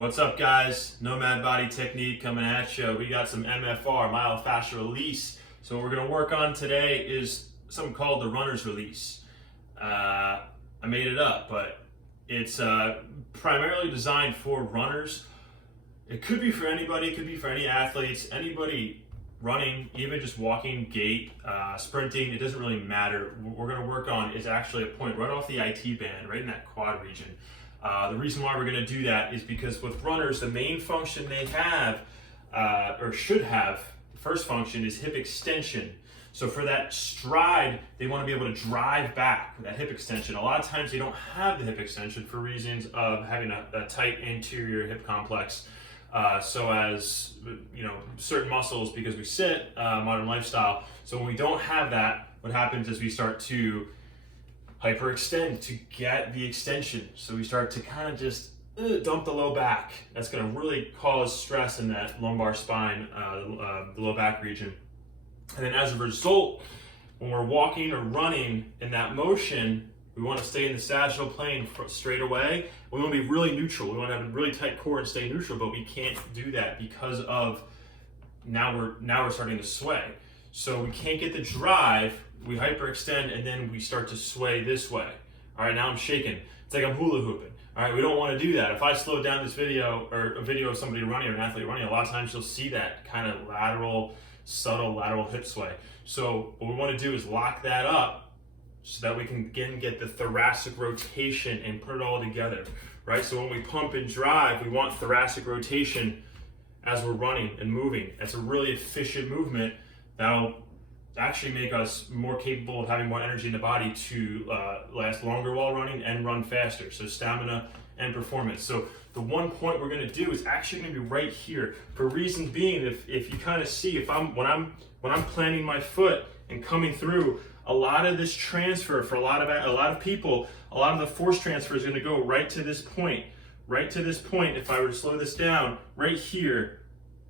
What's up, guys? Nomad Body Technique coming at you. We got some MFR, myofascial release. So what we're going to work on today is something called the runner's release. I made it up, but it's primarily designed for runners. It could be for anybody, it could be for any athletes, anybody running, even just walking, gait, sprinting, it doesn't really matter. What we're going to work on is actually a point right off the IT band, right in that quad region. The reason why we're going to do that is because with runners, the main function they have, or should have, first function is hip extension. So for that stride, they want to be able to drive back with that hip extension. A lot of times they don't have the hip extension for reasons of having a tight anterior hip complex. So as you know, certain muscles, because we sit, modern lifestyle. So when we don't have that, what happens is we start to hyperextend to get the extension. So we start to kind of just dump the low back. That's going to really cause stress in that lumbar spine, the low back region. And then as a result, when we're walking or running in that motion, we want to stay in the sagittal plane straight away. We want to be really neutral. We want to have a really tight core and stay neutral, but we can't do that because of now we're starting to sway. So we can't get the drive, we hyperextend, and then we start to sway this way. All right, now I'm shaking. It's like I'm hula hooping. All right, we don't want to do that. If I slow down this video, or a video of somebody running or an athlete running, a lot of times you'll see that kind of subtle lateral hip sway. So what we want to do is lock that up so that we can again get the thoracic rotation and put it all together, right? So when we pump and drive, we want thoracic rotation as we're running and moving. That's a really efficient movement that'll actually make us more capable of having more energy in the body to last longer while running and run faster. So stamina and performance. So the one point we're going to do is actually going to be right here. For reason being, if you kind of see, when I'm planting my foot and coming through, a lot of this transfer for a lot of people, a lot of the force transfer is going to go right to this point. Right to this point, if I were to slow this down, right here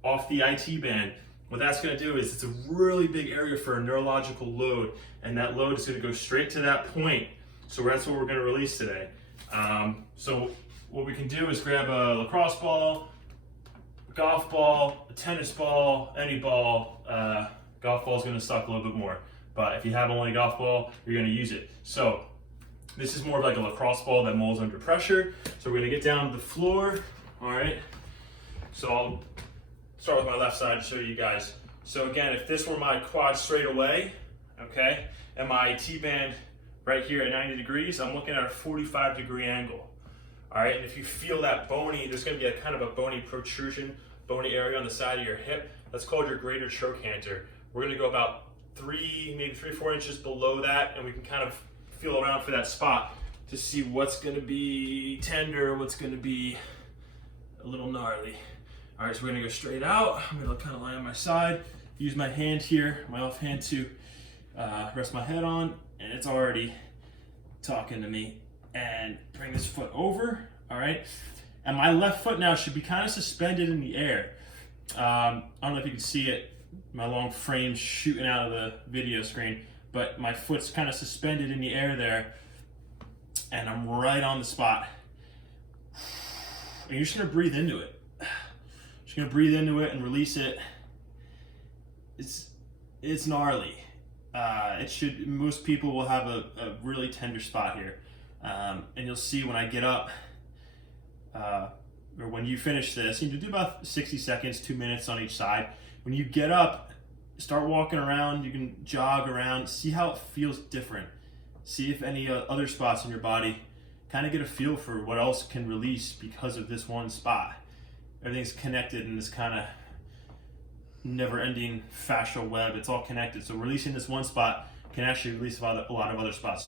off the IT band. What that's going to do is it's a really big area for a neurological load, and that load is going to go straight to that point. So that's what we're going to release today. So what we can do is grab a lacrosse ball, a golf ball, a tennis ball, any ball. Golf ball is going to suck a little bit more, but if you have only a golf ball, you're going to use it. So this is more of like a lacrosse ball that molds under pressure. So we're going to get down to the floor. All right. So I'll start with my left side to show you guys. So again, if this were my quad straight away, okay, and my T-band right here at 90 degrees, I'm looking at a 45-degree angle. All right, and if you feel that bony, there's gonna be a kind of a bony protrusion, bony area on the side of your hip. That's called your greater trochanter. We're gonna go about maybe 3-4 inches below that, and we can kind of feel around for that spot to see what's gonna be tender, what's gonna be a little gnarly. All right, so we're gonna go straight out. I'm gonna kind of lie on my side, use my hand here, my left hand to rest my head on, and it's already talking to me. And bring this foot over, all right? And my left foot now should be kind of suspended in the air. I don't know if you can see it, my long frame shooting out of the video screen, but my foot's kind of suspended in the air there, and I'm right on the spot. And you're just gonna breathe into it. Just gonna breathe into it and release it. It's gnarly. Most people will have a really tender spot here. And you'll see when I get up, or when you finish this, you do about 60 seconds, 2 minutes on each side. When you get up, start walking around, you can jog around, see how it feels different. See if any other spots in your body, kind of get a feel for what else can release because of this one spot. Everything's connected in this kind of never-ending fascial web. It's all connected. So releasing this one spot can actually release a lot of other spots.